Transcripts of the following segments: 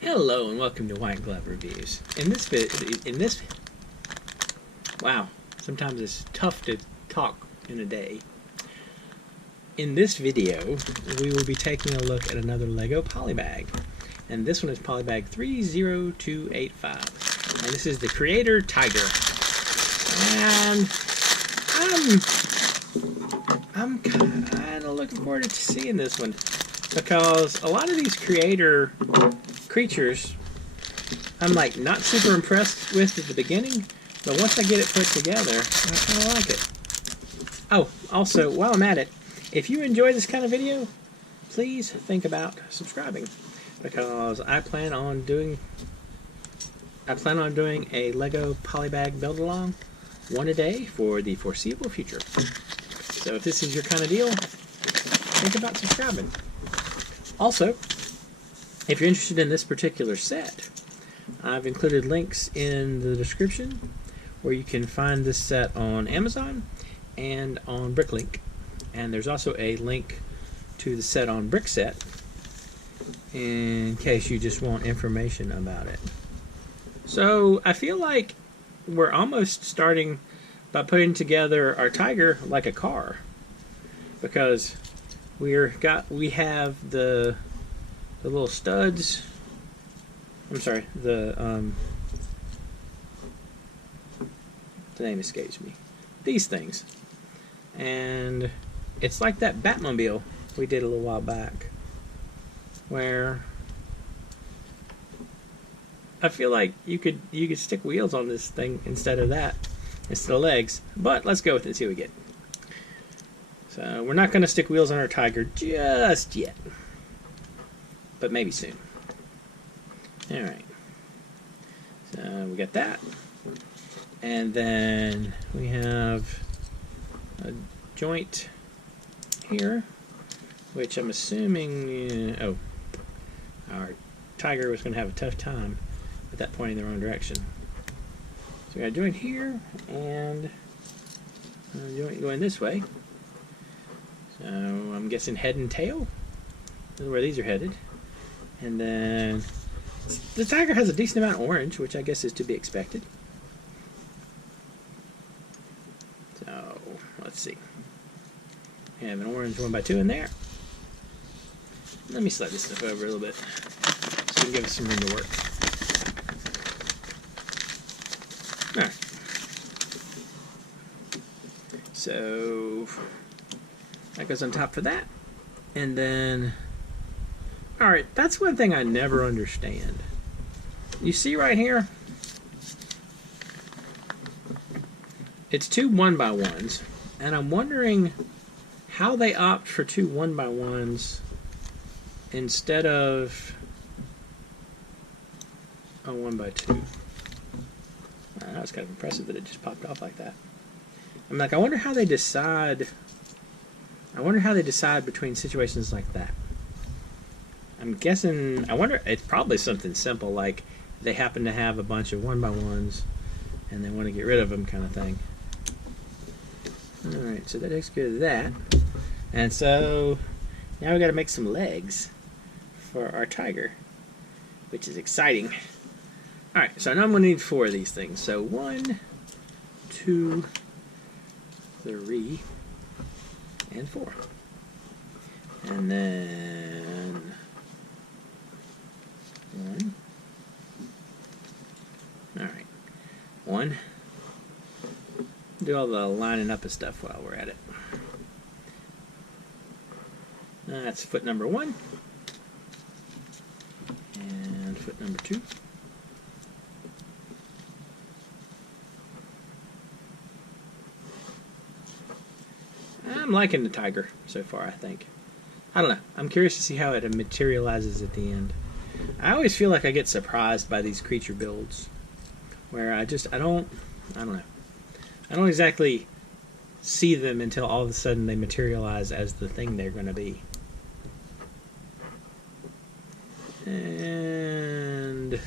Hello and welcome to White Glove Reviews. Wow, sometimes it's tough to talk in a day. In this video, we will be taking a look at another Lego Polybag. And this one is Polybag 30285. And this is the Creator Tiger. And I'm kind of looking forward to seeing this one, because a lot of these creator creatures I'm like not super impressed with at the beginning, but once I get it put together, I kind of like it. Oh, also, while I'm at it, if you enjoy this kind of video, please think about subscribing, because I plan on doing a Lego Polybag build along, one a day for the foreseeable future. So if this is your kind of deal, think about subscribing. Also, if you're interested in this particular set, I've included links in the description where you can find this set on Amazon and on Bricklink. And there's also a link to the set on Brickset in case you just want information about it. So I feel like we're almost starting by putting together our tiger like a car, because we have the little studs. I'm sorry, the name escapes me. These things, and it's like that Batmobile we did a little while back, where I feel like you could stick wheels on this thing instead of legs. But let's go with it and see what we get. So we're not going to stick wheels on our tiger just yet, but maybe soon. Alright, so we got that, and then we have a joint here, which I'm assuming, our tiger was going to have a tough time with that pointing the wrong direction. So we got a joint here, and a joint going this way. So I'm guessing head and tail. This is where these are headed. And then the tiger has a decent amount of orange, which I guess is to be expected. So let's see. We have an orange 1x2 in there. Let me slide this stuff over a little bit so we can give us some room to work. Alright. So that goes on top for that. And then, alright, that's one thing I never understand. You see right here? It's two 1x1s, and I'm wondering how they opt for two 1x1s instead of a 1x2. That was kind of impressive that it just popped off like that. I'm like, I wonder how they decide between situations like that. I'm guessing, I wonder, it's probably something simple, like they happen to have a bunch of 1x1s and they want to get rid of them, kind of thing. Alright, so that takes care of that. And so now we got to make some legs for our tiger, which is exciting. Alright, so now I'm going to need 4 of these things. So 1, 2, 3, and 4. And then 1. Alright. 1. Do all the lining up of stuff while we're at it. That's foot number 1. And foot number 2. I'm liking the tiger so far, I think. I don't know. I'm curious to see how it materializes at the end. I always feel like I get surprised by these creature builds, where I don't know. I don't exactly see them until all of a sudden they materialize as the thing they're going to be. And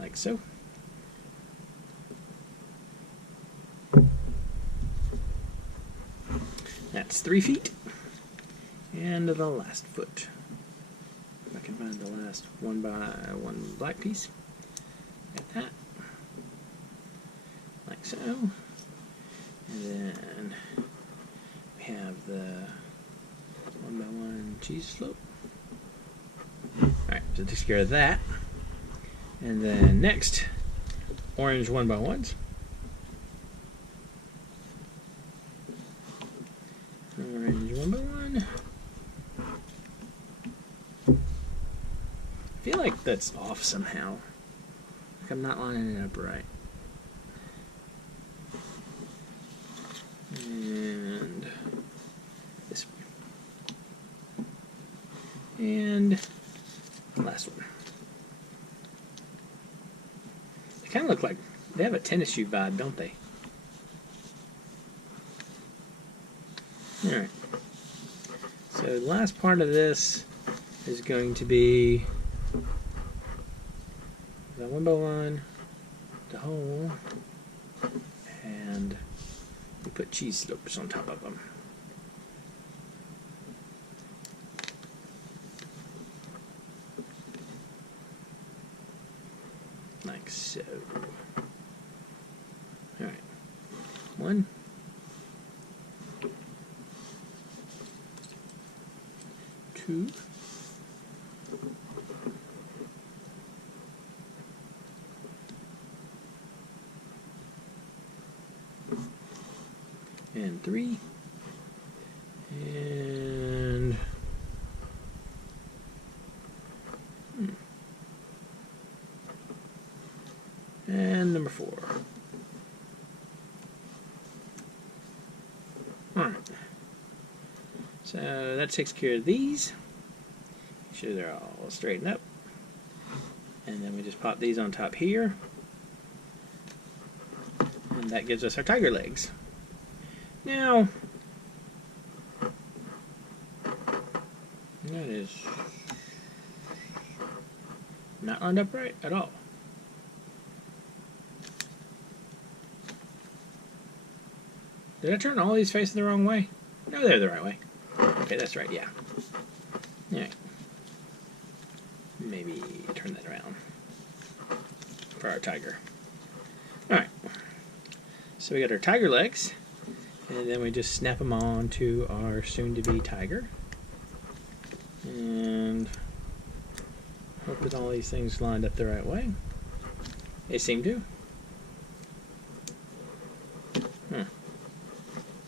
like so. That's 3 feet. And the last foot. If I can find the last 1x1 black piece. Got that. Like so. And then we have the 1x1 cheese slope. Alright, so it takes care of that. And then next, orange 1x1s. Orange 1x1. I feel like that's off somehow. Like I'm not lining it up right. And this one. And the last one. They kind of look like they have a tennis shoe vibe, don't they? Alright. So the last part of this is going to be the 1x1, the hole, and we put cheese slopes on top of them. Like so. Alright. 1. 2. And 3. And number 4. Alright. So that takes care of these. Make sure they're all straightened up. And then we just pop these on top here. And that gives us our tiger legs. Now, that is not lined up right at all. Did I turn all these facing the wrong way? No, they're the right way. Okay, that's right, yeah. Alright. Maybe turn that around for our tiger. Alright. So we got our tiger legs, and then we just snap them on to our soon-to-be tiger. And hope that all these things lined up the right way. They seem to.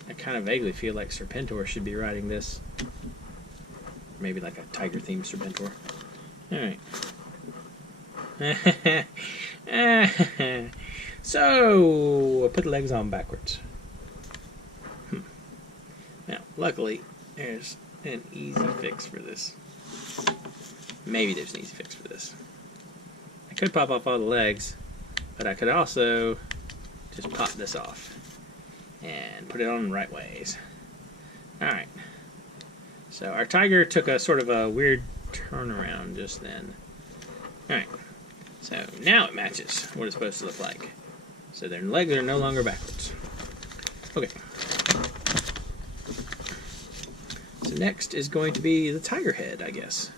I kind of vaguely feel like Serpentor should be riding this. Maybe like a tiger-themed Serpentor. Alright. So, I put the legs on backwards. Now, luckily, there's an easy fix for this. Maybe there's an easy fix for this. I could pop off all the legs, but I could also just pop this off and put it on the right ways. Alright. So our tiger took a sort of a weird turnaround just then. Alright. So now it matches what it's supposed to look like. So their legs are no longer backwards. Okay. So next is going to be the tiger head, I guess.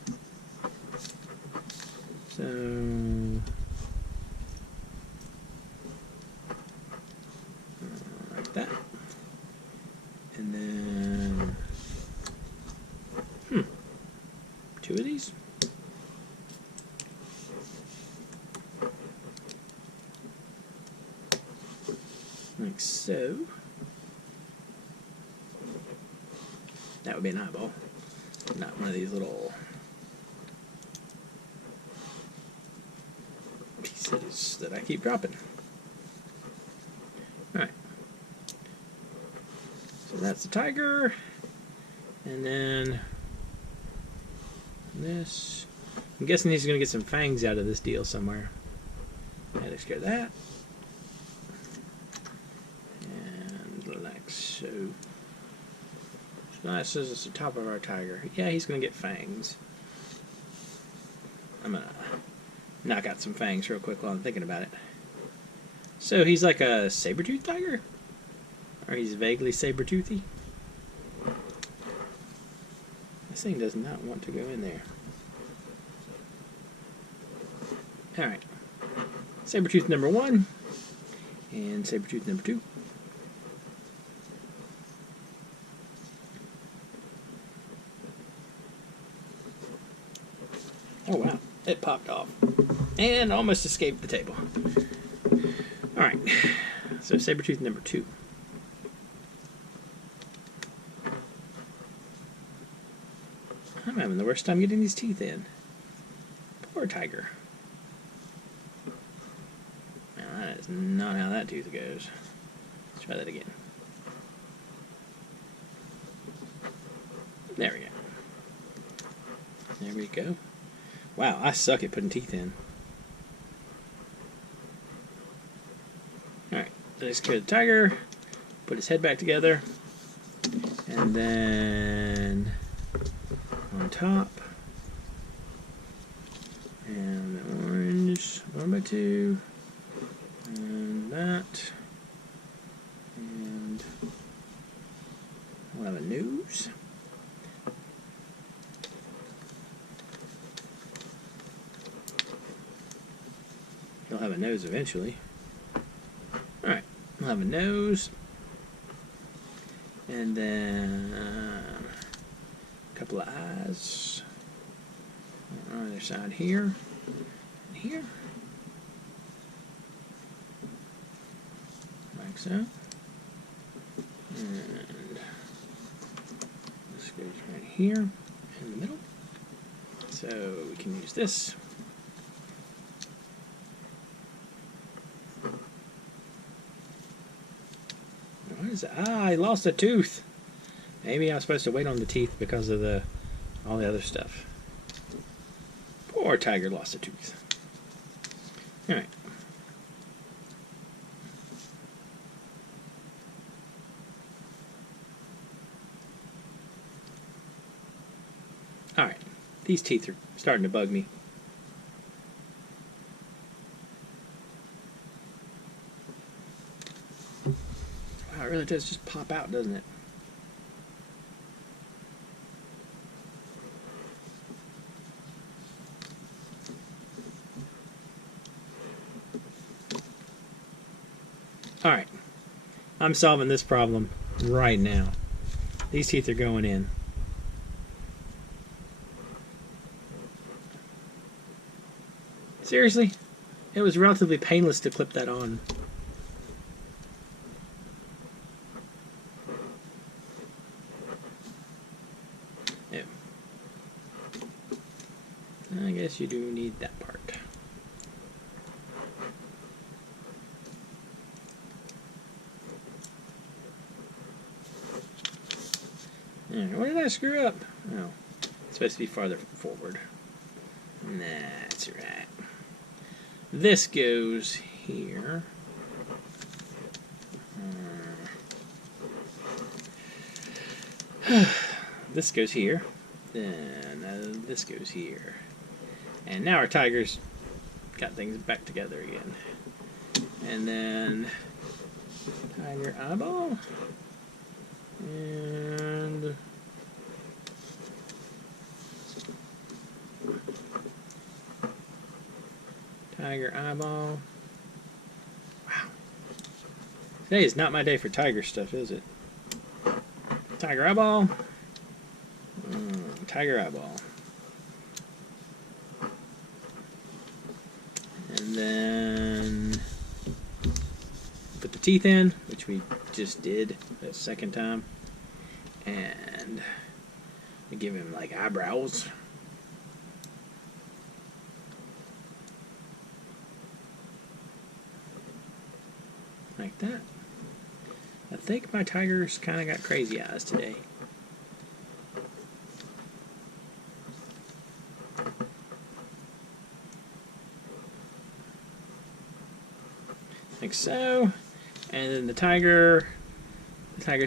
So like that. And then 2 of these. Like so. That would be an eyeball, not one of these little pieces that I keep dropping. Alright. So that's the tiger. And then this. I'm guessing he's going to get some fangs out of this deal somewhere. That takes care of that. And like so. So that says it's the top of our tiger. Yeah, he's going to get fangs. I'm going to knock out some fangs real quick while I'm thinking about it. So he's like a saber-toothed tiger? Or he's vaguely saber-toothy? This thing does not want to go in there. Alright. Saber-tooth number 1 and saber-tooth number 2. Oh wow, it popped off and almost escaped the table. Alright, so saber-tooth number 2. I'm having the worst time getting these teeth in. Poor tiger. Now that is not how that tooth goes. Let's try that again. There we go. There we go. Wow, I suck at putting teeth in. Alright, let's clear the tiger, put his head back together, and then on top, and the orange 1x2, and that, and we'll have a nose. He'll have a nose eventually. Alright, we'll have a nose. And then a couple of eyes. On the other side here. And here. Like so. And this goes right here in the middle. So we can use this. What is it? Ah, I lost a tooth. Maybe I'm supposed to wait on the teeth because of all the other stuff. Poor tiger lost a tooth. Alright. Alright. These teeth are starting to bug me. Wow, it really does just pop out, doesn't it? Alright, I'm solving this problem right now. These teeth are going in. Seriously? It was relatively painless to clip that on. Yeah. I guess you do need that part. What did I screw up? Oh, it's supposed to be farther forward. That's right. This goes here. This goes here. Then this goes here. And now our tiger's got things back together again. And then tiger eyeball. And tiger eyeball. Wow. Today is not my day for tiger stuff, is it? Tiger eyeball. Tiger eyeball. And then put the teeth in, which we just did that second time. And we give him like eyebrows. Like that. I think my tiger's kind of got crazy eyes today. Like so. And then the tiger's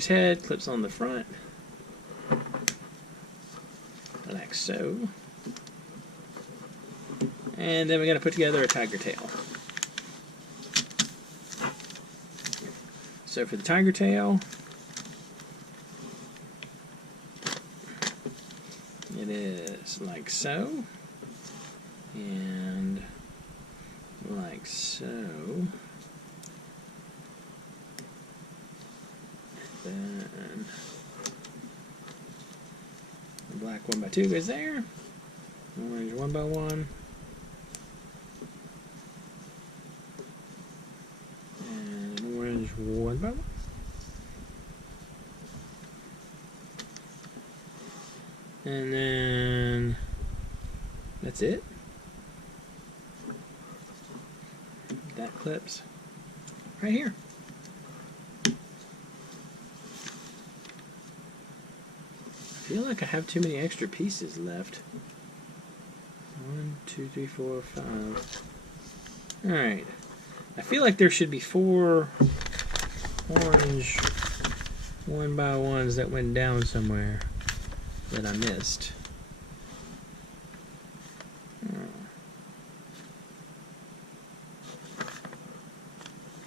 head clips on the front. Like so. And then we're going to put together a tiger tail. So for the tiger tail, it is like so. And like so. Then the black 1x2 goes there. Orange 1x1. And orange 1x1. And then that's it. That clips right here. I feel like I have too many extra pieces left. 1, 2, 3, 4, 5. Alright. I feel like there should be 4 orange 1x1s that went down somewhere that I missed.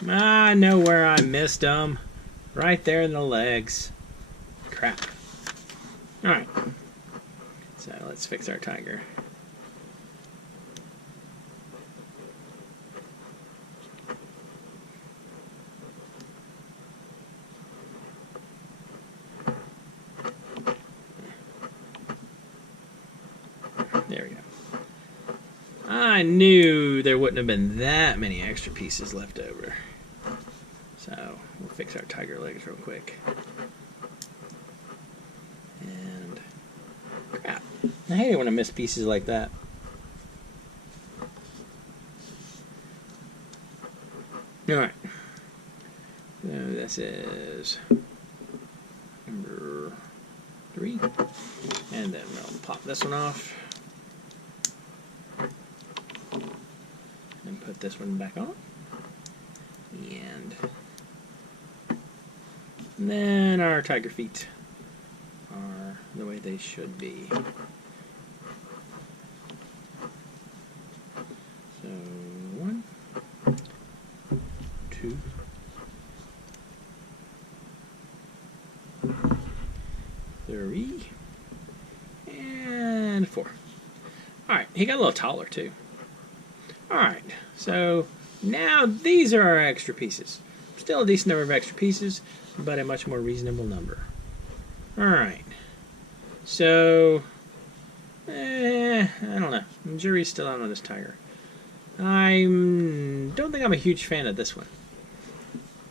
I know where I missed them. Right there in the legs. Crap. Alright. So let's fix our tiger. There we go. I knew there wouldn't have been that many extra pieces left over. So we'll fix our tiger legs real quick. And crap. I hate it when I miss pieces like that. Alright. So this is number 3. And then we'll pop this one off. And put this one back on. And then our tiger feet are the way they should be. So 1, 2, 3, and 4. Alright, he got a little taller too. Alright, so now these are our extra pieces. Still a decent number of extra pieces, but a much more reasonable number. Alright, so I don't know. The jury's still out on this tiger. I don't think I'm a huge fan of this one.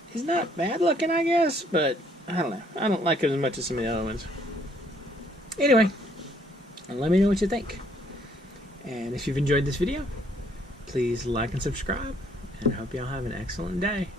He's not bad looking, I guess, but I don't know. I don't like it as much as some of the other ones. Anyway, let me know what you think. And if you've enjoyed this video, please like and subscribe, and I hope y'all have an excellent day.